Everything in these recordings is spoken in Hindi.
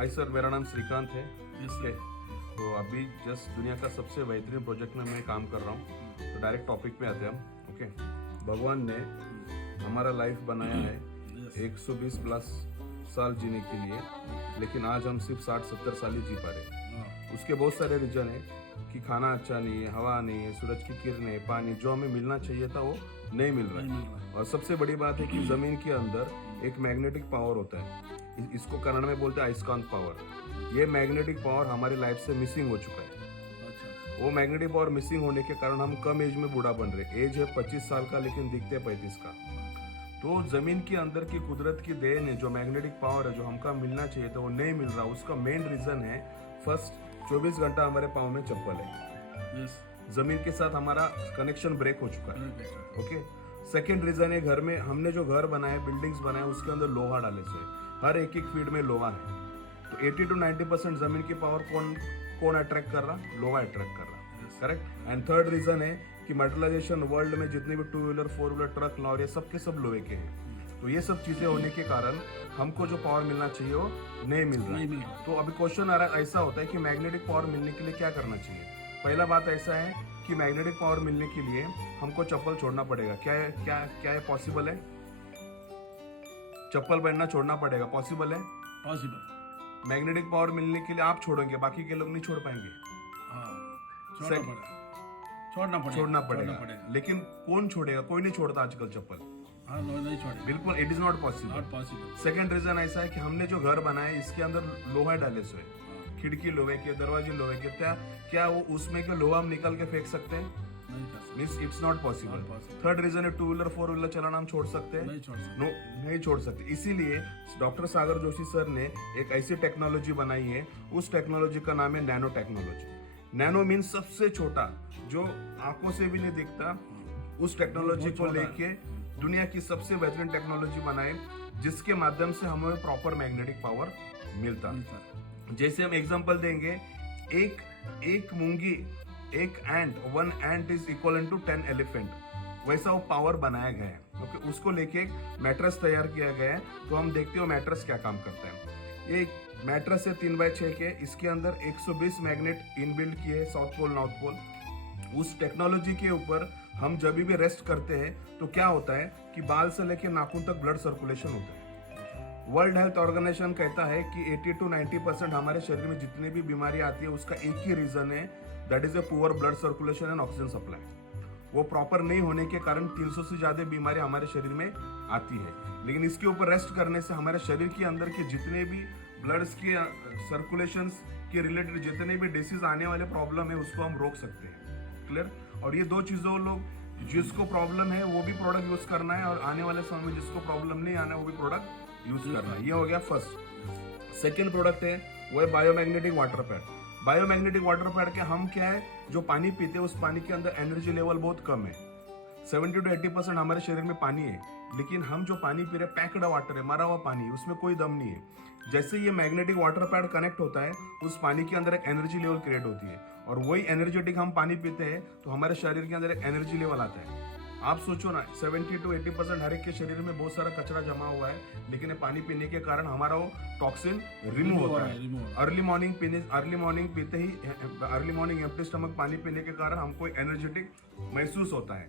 हाय सर, मेरा नाम श्रीकांत है। ओके, तो अभी जस्ट दुनिया का सबसे बेहतरीन प्रोजेक्ट में मैं काम कर रहा हूँ। तो डायरेक्ट टॉपिक पे आते हैं हम। ओके, भगवान ने हमारा लाइफ बनाया है 120 प्लस साल जीने के लिए, लेकिन आज हम सिर्फ 60-70 साल ही जी पा रहे हैं। उसके बहुत सारे रीजन है कि खाना अच्छा नहीं है, हवा नहीं है, सूरज की किरणें, पानी जो हमें मिलना चाहिए था वो नहीं मिल रहा है। और सबसे बड़ी बात है कि जमीन के अंदर एक मैग्नेटिक पावर होता है, इसको कन्नड़ में बोलते हैं अयस्कांत पावर। ये मैग्नेटिक पावर हमारी लाइफ से मिसिंग हो चुका है। वो मैग्नेटिक पावर मिसिंग होने के कारण हम कम एज में बूढ़ा बन रहे। एज है 25 साल का, लेकिन दिखते 35 का। तो जमीन के अंदर की कुदरत की देन है, जो मैग्नेटिक पावर है, जो हमको मिलना चाहिए था वो नहीं मिल रहा। उसका मेन रीजन है, फर्स्ट 24 घंटा हमारे पाँव में चप्पल है। जमीन के साथ हमारा कनेक्शन ब्रेक हो चुका है। ओके, सेकेंड रीजन है, घर में हमने जो घर बनाए, बिल्डिंग्स बनाए, उसके अंदर लोहा डाले से हर एक फीट में लोहा है। तो 80 to 90% जमीन की पावर कौन अट्रैक्ट कर रहा? लोहा अट्रैक्ट कर रहा। करेक्ट। एंड थर्ड रीजन है कि मेटलाइजेशन वर्ल्ड में जितने भी 2 व्हीलर 4 व्हीलर ट्रक लॉरी सबके सब लोहे के हैं। तो ये सब चीजें होने के कारण हमको जो पावर मिलना चाहिए वो नहीं मिल रहा। तो अभी क्वेश्चन आ रहा है, ऐसा होता है कि मैग्नेटिक पावर मिलने के लिए क्या करना चाहिए? पहला बात ऐसा है कि मैग्नेटिक पावर मिलने के लिए हमको चप्पल छोड़ना पड़ेगा। क्या है पॉसिबल है? चप्पल पहनना छोड़ना पड़ेगा, पॉसिबल है? पॉसिबल। मैग्नेटिक पावर मिलने के लिए आप छोड़ोगे, बाकी के लोग नहीं छोड़ पाएंगे। छोड़ना पड़ेगा। लेकिन कौन छोड़ेगा? कोई नहीं छोड़ता आजकल चप्पल। नहीं छोड़े, बिल्कुल, it is not possible. Second reason ऐसा है कि हमने जो घर बनाया इसके अंदर लोहा डाले से, खिड़की लोहे के, दरवाजे लोहे के, क्या वो उसमें के लोहा हम निकल के फेंक सकते हैं? Means it's not possible. Third reason है 2 व्हीलर 4 व्हीलर चलाना हम छोड़ सकते हैं? नहीं छोड़ सकते। इसीलिए डॉक्टर सागर जोशी सर ने एक ऐसी टेक्नोलॉजी बनाई है, उस टेक्नोलॉजी का नाम है नैनो टेक्नोलॉजी। नैनो मीन्स सबसे छोटा, जो आंखों से भी नहीं दिखता। उस टेक्नोलॉजी को लेके दुनिया की सबसे बेहतरीन टेक्नोलॉजी बनाए, जिसके माध्यम से हमें प्रॉपर मैग्नेटिक पावर मिलता। जैसे हम एग्जांपल देंगे, एक मूंगी, एक एंट, 1 एंट इज इक्वल टू 10 एलिफेंट, वैसा वो पावर बनाया गया है। ओके, उसको लेके एक मैट्रेस तैयार किया गया है। तो हम देखते हो मैट्रेस क्या काम करता है। ये मैट्रेस है 3x6 के, इसके अंदर 120 मैग्नेट इनबिल्ट किए हैं, साउथ पोल नॉर्थ पोल। उस टेक्नोलॉजी के ऊपर हम जब भी रेस्ट करते हैं तो क्या होता है कि बाल से लेकर नाखून तक ब्लड सर्कुलेशन होता है। वर्ल्ड हेल्थ ऑर्गेनाइजेशन कहता है कि 80 to 90% हमारे शरीर में जितने भी बीमारी आती है उसका एक ही रीजन है, that is a poor blood circulation and oxygen supply. वो प्रॉपर नहीं होने के कारण 300 से ज्यादा बीमारी हमारे शरीर में आती है। लेकिन इसके ऊपर रेस्ट करने से हमारे शरीर के अंदर के जितने भी ब्लड्स के सर्कुलेशन के रिलेटेड जितने भी डिसीज आने वाले प्रॉब्लम है उसको हम रोक सकते हैं। क्लियर? और ये दो चीजों लोग, जिसको प्रॉब्लम है वो भी प्रोडक्ट यूज करना है, और आने वाले समय में जिसको प्रॉब्लम नहीं आना है वो भी प्रोडक्ट यूज करना है। ये हो गया फर्स्ट। सेकेंड प्रोडक्ट है वो है biomagnetic water pad. Biomagnetic water pad के हम क्या है, जो पानी पीते हैं उस पानी के अंदर एनर्जी लेवल बहुत कम है। 70 to 80% हमारे शरीर में पानी है, लेकिन हम जो पानी पी रहे हैं पैक्ड वाटर है, मरा हुआ पानी है, उसमें कोई दम नहीं है। जैसे ये मैग्नेटिक वाटर पैड कनेक्ट होता है, उस पानी के अंदर एक एनर्जी लेवल क्रिएट होती है, और वही एनर्जेटिक हम पानी पीते हैं तो हमारे शरीर के अंदर एक एनर्जी लेवल आता है। आप सोचो ना, 70 to 80% हर एक के शरीर में बहुत सारा कचरा जमा हुआ है, लेकिन पानी पीने के कारण हमारा वो टॉक्सिन रिमूव होता है। अर्ली मॉर्निंग पीते ही, अर्ली मॉर्निंग एम्प्टी स्टमक पानी पीने के कारण हमको एनर्जेटिक महसूस होता है।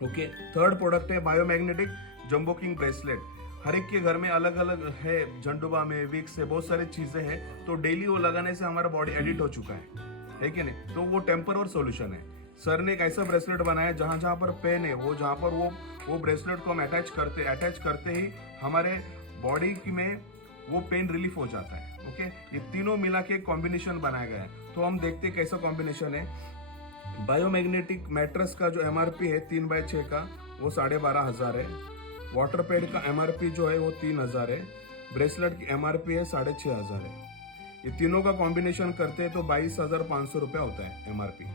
ओके, थर्ड प्रोडक्ट है बायोमैग्नेटिक जंबो किंग ब्रेसलेट। हर एक के घर में अलग अलग है, झंडुबा में, विक्स है, बहुत सारी चीजें हैं। तो डेली वो लगाने से हमारा बॉडी एडिट हो चुका है कि नहीं? तो वो टेम्पररी सॉल्यूशन है। सर ने एक ऐसा ब्रेसलेट बनाया जहां जहां पर पेन है, वो जहां पर वो ब्रेसलेट को हम अटैच करते ही हमारे बॉडी में वो पेन रिलीफ हो जाता है। ओके, ये तीनों मिला के एक कॉम्बिनेशन बनाया गया है। तो हम देखते हैं कैसा कॉम्बिनेशन है। बायोमैग्नेटिक मैट्रेस का जो MRP है 3x6 का, वो 12,500 है। वाटर पैड का MRP जो है वो 3,000 है। ब्रेसलेट की MRP है 6,500 है। ये तीनों का कॉम्बिनेशन करते हैं तो 22,500 रुपया होता है MRP।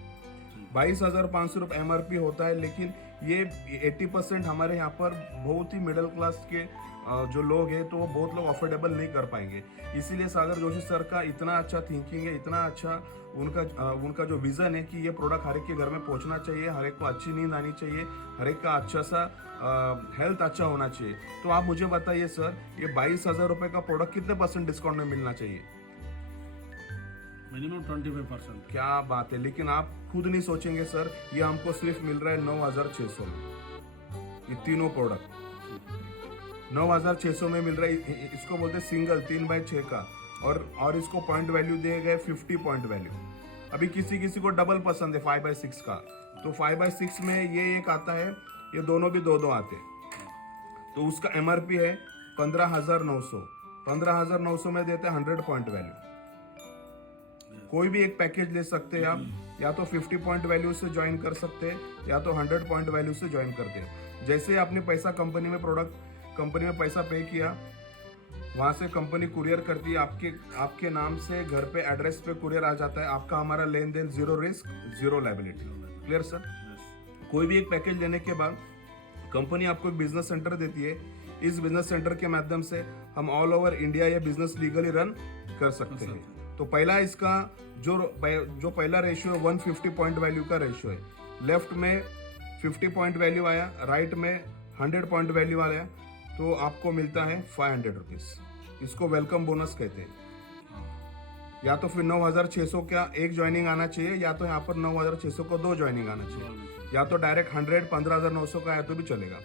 22,500 रुपये MRP होता है, लेकिन ये 80% हमारे यहाँ पर बहुत ही मिडिल क्लास के जो लोग हैं तो वो बहुत लोग अफोर्डेबल नहीं कर पाएंगे। इसीलिए सागर जोशी सर का इतना अच्छा थिंकिंग है, इतना अच्छा उनका जो विजन है कि ये प्रोडक्ट हर एक के घर में पहुंचना चाहिए, हर एक को अच्छी नींद आनी चाहिए, हर एक का अच्छा सा हेल्थ अच्छा होना चाहिए। तो आप मुझे बताइए सर, ये 22,000 रुपये का प्रोडक्ट कितने % डिस्काउंट में मिलना चाहिए? मिनिमम 25%। क्या बात है, लेकिन आप खुद नहीं सोचेंगे सर, ये हमको सिर्फ मिल रहा है 9,600 में। ये तीनों प्रोडक्ट 9,600 में मिल रहा है। इसको बोलते हैं सिंगल 3x6 का, और इसको पॉइंट वैल्यू दिए गए 50 पॉइंट वैल्यू। अभी किसी को डबल पसंद है 5x6 का, तो 5x6 में ये एक आता है, ये दोनों भी दो आते हैं। तो उसका MRP है 15,900। 15,900 में देते हैं 100 पॉइंट वैल्यू। कोई भी एक पैकेज ले सकते हैं आप, या तो 50 पॉइंट वैल्यू से ज्वाइन कर सकते हैं, या तो 100 पॉइंट वैल्यू से ज्वाइन करते हैं। जैसे आपने पैसा कंपनी में पैसा पे किया, वहां से कंपनी कुरियर करती है, आपके नाम से घर पे एड्रेस पे कुरियर आ जाता है। आपका हमारा लेन देन, zero risk, zero liability. Clear sir? कोई भी एक पैकेज लेने के बाद कंपनी आपको एक बिजनेस सेंटर देती है। इस बिजनेस सेंटर के माध्यम से हम ऑल ओवर इंडिया ये बिजनेस लीगली रन कर सकते हैं। तो पहला इसका जो पहला रेशियो है 150 पॉइंट वैल्यू का रेशियो है। लेफ्ट में 50 पॉइंट वैल्यू आया, राइट में 100 पॉइंट वैल्यू आया, तो आपको मिलता है 500 रुपीज। इसको वेलकम बोनस कहते हैं। या तो फिर 9,600 का एक ज्वाइनिंग आना चाहिए, या तो यहाँ पर 9,600 को 2 ज्वाइनिंग आना चाहिए, या तो डायरेक्ट 100 15,900 का आया तो भी चलेगा।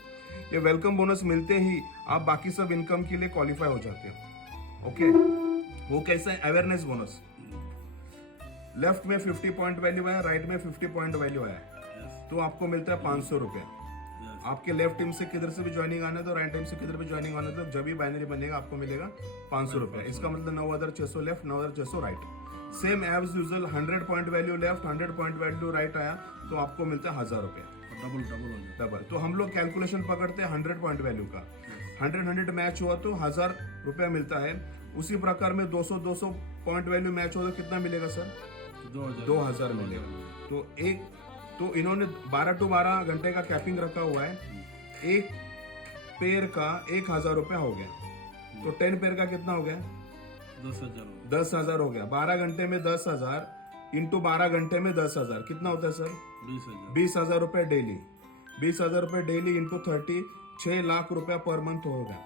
ये वेलकम बोनस मिलते ही आप बाकी सब इनकम के लिए क्वालिफाई हो जाते हो। ओके, वो कैसा है? Awareness bonus. लेफ्ट में 50 पॉइंट वैल्यू आया, राइट में 50 पॉइंट वैल्यू आया, तो आपको मिलता है 500 रुपये। आपके लेफ्ट टीम से किधर से भी ज्वाइनिंग आने तो, राइट टीम से किधर भी ज्वाइनिंग आने तो, जब भी बाइनरी बनेगा आपको मिलेगा 500 रुपये। इसका मतलब 9,600 left, 9,600 right. Same as usual 100 point value left, 100 point value right आया, तो आपको मिलता है 1,000 रुपये। डबल। तो हम लोग कैलकुलेशन पकड़ते हैं 100 पॉइंट वैल्यू का। 100 मैच हुआ तो 1,000 रुपया मिलता है। उसी प्रकार में 200 पॉइंट वैल्यू मैच हो तो कितना मिलेगा सर? 2,000 मिलेगा। तो इन्होंने 12 to 12 घंटे का कैपिंग रखा हुआ है। एक पेयर का 1,000 रुपया हो गया, तो 10 पेयर का कितना हो गया? 10,000 हो गया। 12 घंटे में 10,000 इंटू 12 घंटे में 10,000 कितना होता है सर? 20,000 रुपये डेली। 20,000 रुपये डेली इंटू 30, 6 लाख रुपया पर मंथ हो गया।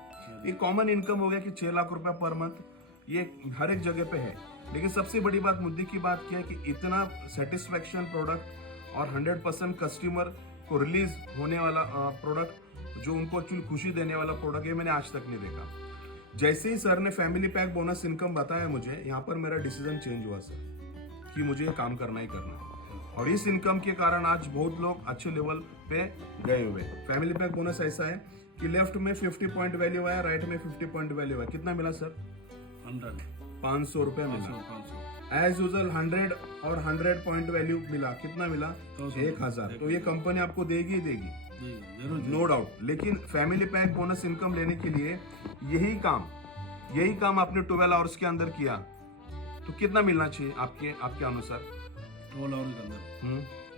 ये कॉमन इनकम हो गया कि 6 लाख रुपया पर मंथ, ये हर एक जगह पे है। लेकिन सबसे बड़ी बात, मुद्दे की बात क्या है कि इतना सेटिस्फेक्शन प्रोडक्ट और 100% कस्टमर को रिलीज होने वाला प्रोडक्ट, जो उनको एक्चुअली खुशी देने वाला प्रोडक्ट, ये मैंने आज तक नहीं देखा। जैसे ही सर ने फैमिली पैक बोनस इनकम बताया मुझे, यहाँ पर मेरा डिसीजन चेंज हुआ सर कि मुझे काम करना ही करना है। और इस इनकम के कारण आज बहुत लोग अच्छे लेवल पे गए हुए। फैमिली पैक बोनस ऐसा है कि लेफ्ट में 50 पॉइंट वैल्यू आया, राइट में 50 पॉइंट वैल्यू आया, कितना मिला सर? 500 रुपये मिला। एज यूजल 100 और 100 पॉइंट वैल्यू मिला, कितना मिला? 1,000। तो ये कंपनी आपको देगी ही देगी, नो डाउट। लेकिन फैमिली पैक बोनस इनकम लेने के लिए यही काम आपने 12 आवर्स के अंदर किया, तो कितना मिलना चाहिए आपके अनुसार? 12 आवर्स के अंदर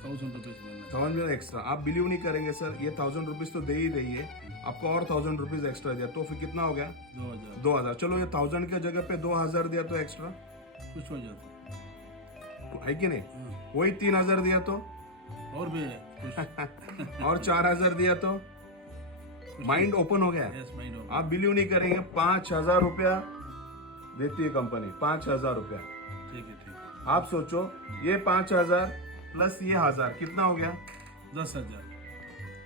1,000 रुपीज 1,000 एक्स्ट्रा। आप बिलीव नहीं करेंगे सर, ये 1,000 रुपीज तो दे ही रही है, आपको और 1,000 रुपीज एक्स्ट्रा दिया, तो फिर कितना हो गया? 2,000। चलो ये 1,000 के जगह पे 2,000 दिया तो एक्स्ट्रा कुछ हो जाता है कि नहीं? वही 3,000 दिया तो और भी है और 4,000 दिया तो माइंड ओपन हो गया। आप बिलीव नहीं करेंगे, 5,000 रुपया देती है कंपनी, 5,000 रुपया। ठीक है। आप सोचो, ये 5,000 प्लस ये 1,000 कितना हो गया? 10,000।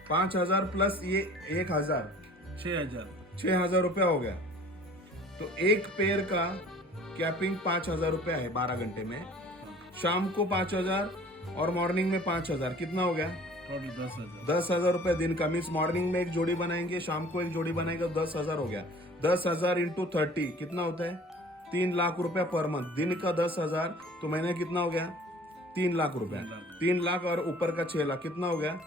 5,000 प्लस ये 1,000, 6,000 रुपया हो गया। तो एक पेयर का कैपिंग 5,000 रुपया है 12 घंटे में। शाम को 5,000 और मॉर्निंग में 5,000, कितना हो गया? 10,000 रुपये दिन का। मीन्स मॉर्निंग में एक जोड़ी बनाएंगे, शाम को एक जोड़ी बनाएंगे, 10,000 हो गया। 10,000 इंटू 30 कितना होता है? 3 लाख रुपया पर मंथ। दिन का 10,000 तो महीने कितना हो गया? 3 लाख रुपया। 3 लाख और ऊपर का 6 लाख कितना हो गया?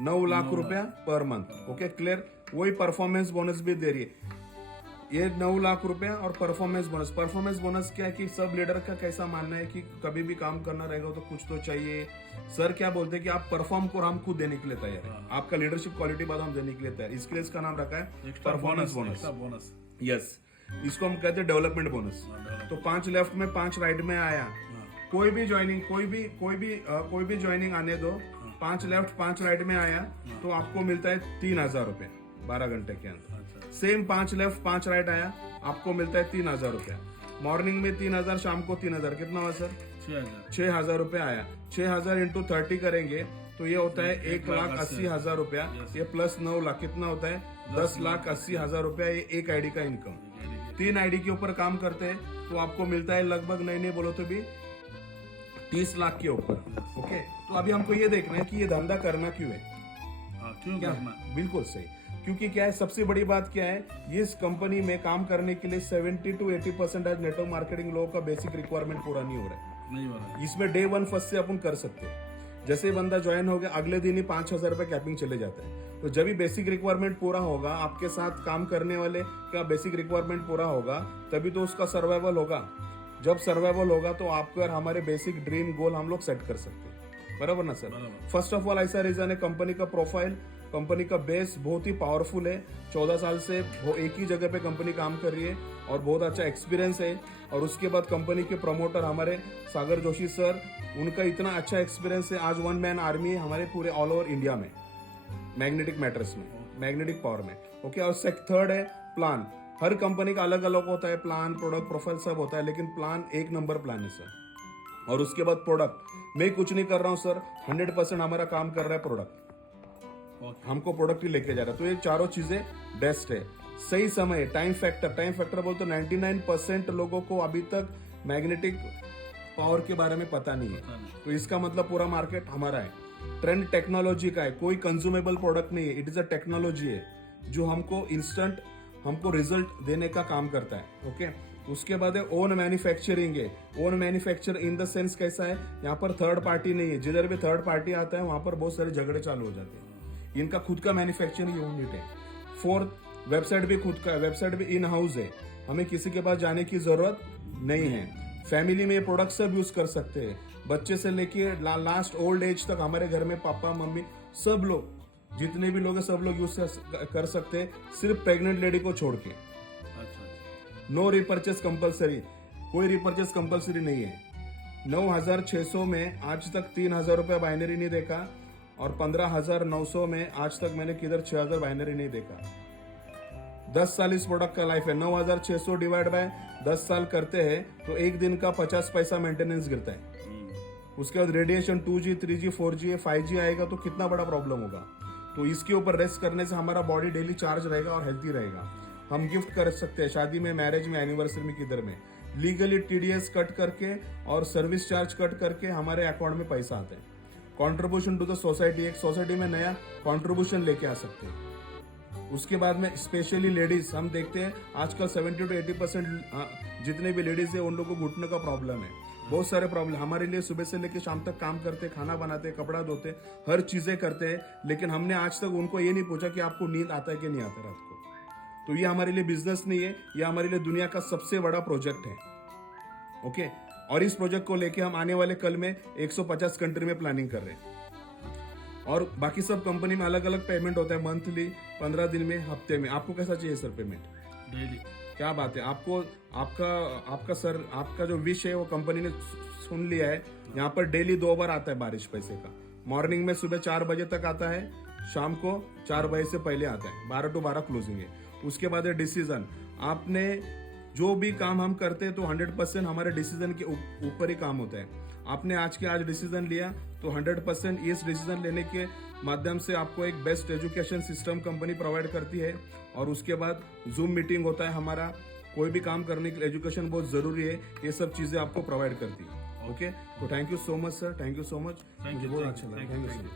9 लाख रुपया पर मंथ। Okay, clear? वही परफॉर्मेंस बोनस भी दे रही है। ये 9 लाख रुपया और परफॉर्मेंस बोनस। परफॉर्मेंस बोनस क्या है कि सब लीडर का कैसा मानना है कि कभी भी काम करना रहेगा तो कुछ तो चाहिए। सर क्या बोलते हैं कि आप परफॉर्म को हम खुद देने के लिए तैयार है, आपका लीडरशिप क्वालिटी बाद हम देने के लिए तैयार, इसके लिए इसका नाम रखा है परफॉर्मेंस बोनस। बोनस यस, इसको हम कहते हैं डेवलपमेंट बोनस। तो 5 लेफ्ट में 5 राइट में आया, कोई भी ज्वाइनिंग कोई भी ज्वाइनिंग आने दो, 5 लेफ्ट 5 राइट में आया तो आपको मिलता है 3,000 रुपये 12 घंटे के अंदर। सेम 5 लेफ्ट 5 राइट आया, आपको मिलता है 3,000 रुपया। मॉर्निंग में 3,000, शाम को 3,000, कितना हुआ सर? 6,000 रुपया आया। 6,000 इंटू 30 करेंगे तो ये होता है 1,80,000 रुपया। ये प्लस 9 लाख कितना होता है? 10,80,000 रुपया। ये एक आईडी का इनकम। 3 आईडी के ऊपर काम करते हैं तो आपको मिलता है लगभग नहीं बोलो तो भी 30 लाख के ऊपर। ओके, तो अभी हमको ये देखना है कि ये धंधा करना क्यों है, क्यों करना? बिल्कुल सही। क्योंकि क्या है, सबसे बड़ी बात क्या है, ये इस कंपनी में काम करने के लिए 70 to 80% आज नेटवर्क मार्केटिंग लोगों का बेसिक रिक्वायरमेंट पूरा नहीं हो रहा है। नहीं हो रहा है। इसमें डे 1 फर्स्ट से अपन कर सकते हैं। जैसे ही बंदा ज्वाइन हो गया अगले दिन ही 5,000 रुपए कैपिंग चले जाते हैं। तो जब भी बेसिक रिक्वायरमेंट पूरा होगा, आपके साथ काम करने वाले का बेसिक रिक्वायरमेंट पूरा होगा, तभी तो उसका सर्वाइवल होगा। जब सर्वाइवल होगा तो आपको और हमारे बेसिक ड्रीम गोल हम लोग सेट कर सकते हैं, बराबर ना सर? फर्स्ट ऑफ ऑल ऐसा रीजन है, कंपनी का प्रोफाइल, कंपनी का बेस बहुत ही पावरफुल है। 14 साल से वो एक ही जगह पे कंपनी काम कर रही है और बहुत अच्छा एक्सपीरियंस है। और उसके बाद कंपनी के प्रमोटर हमारे सागर जोशी सर, उनका इतना अच्छा एक्सपीरियंस है। आज 1 मैन आर्मी है हमारे पूरे ऑल ओवर इंडिया में, मैग्नेटिक मैटर्स में, मैग्नेटिक पावर में। ओके, और थर्ड है प्लान। हर कंपनी का अलग अलग होता है प्लान, प्रोडक्ट प्रोफाइल सब होता है, लेकिन प्लान 1 नंबर प्लान है सर। और उसके बाद प्रोडक्ट, मैं कुछ नहीं कर रहा हूँ सर, 100% हमारा काम कर रहा है प्रोडक्ट। हमको प्रोडक्ट ही लेके जा रहा है। तो ये चारों चीजें बेस्ट है। सही समय, टाइम फैक्टर बोलते 99% लोगों को अभी तक मैग्नेटिक पावर के बारे में पता नहीं है। तो इसका मतलब पूरा मार्केट हमारा है। ट्रेंड टेक्नोलॉजी का है, कोई कंज्यूमेबल प्रोडक्ट नहीं है, इट इज अ टेक्नोलॉजी है जो हमको इंस्टेंट हमको रिजल्ट देने का काम करता है। ओके, उसके बाद है ओन मैन्युफैक्चरिंग है। Own manufacture in the sense कैसा है, यहाँ पर थर्ड पार्टी नहीं है। जिधर भी थर्ड पार्टी आता है वहां पर बहुत सारे झगड़े चालू हो जाते हैं। इनका खुद का मैन्युफैक्चरिंग यूनिट है। 4th, वेबसाइट भी खुद का है, वेबसाइट भी इन हाउस है, हमें किसी के पास जाने की जरूरत नहीं है। फैमिली में प्रोडक्ट सब यूज कर सकते हैं, बच्चे से लेके लास्ट ओल्ड एज तक। हमारे घर में पापा मम्मी सब लोग, जितने भी लोग हैं सब लोग यूज कर सकते हैं, सिर्फ प्रेग्नेंट लेडी को छोड़ के। नो रिपर्चेस कंपलसरी, कोई रिपर्चेस कंपलसरी नहीं है। 9,600 में आज तक 3,000 रुपया बाइनरी नहीं देखा, और 15,900 में आज तक मैंने किधर 6,000 बाइनरी नहीं देखा। 10 साल इस प्रोडक्ट का लाइफ है। 9,600 डिवाइड बाय 10 साल करते हैं तो एक दिन का 50 पैसा मेंटेनेंस गिरता है। उसके बाद radiation 2G 3G 4G 5G आएगा तो कितना बड़ा प्रॉब्लम होगा। तो इसके ऊपर रेस्ट करने से हमारा बॉडी डेली चार्ज रहेगा और हेल्थी रहेगा। हम गिफ्ट कर सकते हैं शादी में, मैरिज में, एनिवर्सरी में, किधर में। लीगली TDS कट करके और सर्विस चार्ज कट करके हमारे अकाउंट में पैसा आता है। कंट्रीब्यूशन टू द सोसाइटी, एक सोसाइटी में नया कंट्रीब्यूशन लेके आ सकते हैं। उसके बाद में स्पेशली लेडीज, हम देखते हैं आजकल 70 to 80% जितने भी लेडीज है उन लोगों को घुटने का प्रॉब्लम है, बहुत सारे प्रॉब्लम। हमारे लिए सुबह से लेकर शाम तक काम करते, खाना बनाते, कपड़ा धोते, हर चीजें करते हैं, लेकिन हमने आज तक उनको ये नहीं पूछा कि आपको नींद आता है कि नहीं आता रात को। तो ये हमारे लिए बिजनेस नहीं है, ये हमारे लिए दुनिया का सबसे बड़ा प्रोजेक्ट है। ओके, और इस प्रोजेक्ट को लेके हम आने वाले कल में 150 कंट्री में प्लानिंग कर रहे हैं। और बाकी सब कंपनी में अलग अलग पेमेंट होता है, मंथली, 15 दिन में, हफ्ते में। आपको कैसा चाहिए सर पेमेंट? डेली। क्या बात है, आपको आपका सर, आपका जो विश है वो कंपनी ने सुन लिया है। यहाँ पर डेली 2 बार आता है बारिश पैसे का। मॉर्निंग में सुबह 4 बजे तक आता है, शाम को 4 बजे से पहले आता है, 12 to 12 क्लोजिंग है। उसके बाद है डिसीजन। आपने जो भी काम हम करते हैं तो 100% हमारे डिसीजन के ऊपर ही काम होता है। आपने आज के आज डिसीजन लिया तो 100% इस डिसीजन लेने के माध्यम से आपको एक best education system company provide करती है। और उसके बाद जूम मीटिंग होता है हमारा, कोई भी काम करने के लिए एजुकेशन बहुत जरूरी है, ये सब चीजें आपको प्रोवाइड करती है। ओके, तो thank you so much sir, thank you so much, मुझे बहुत अच्छा लगा। Thank you so much.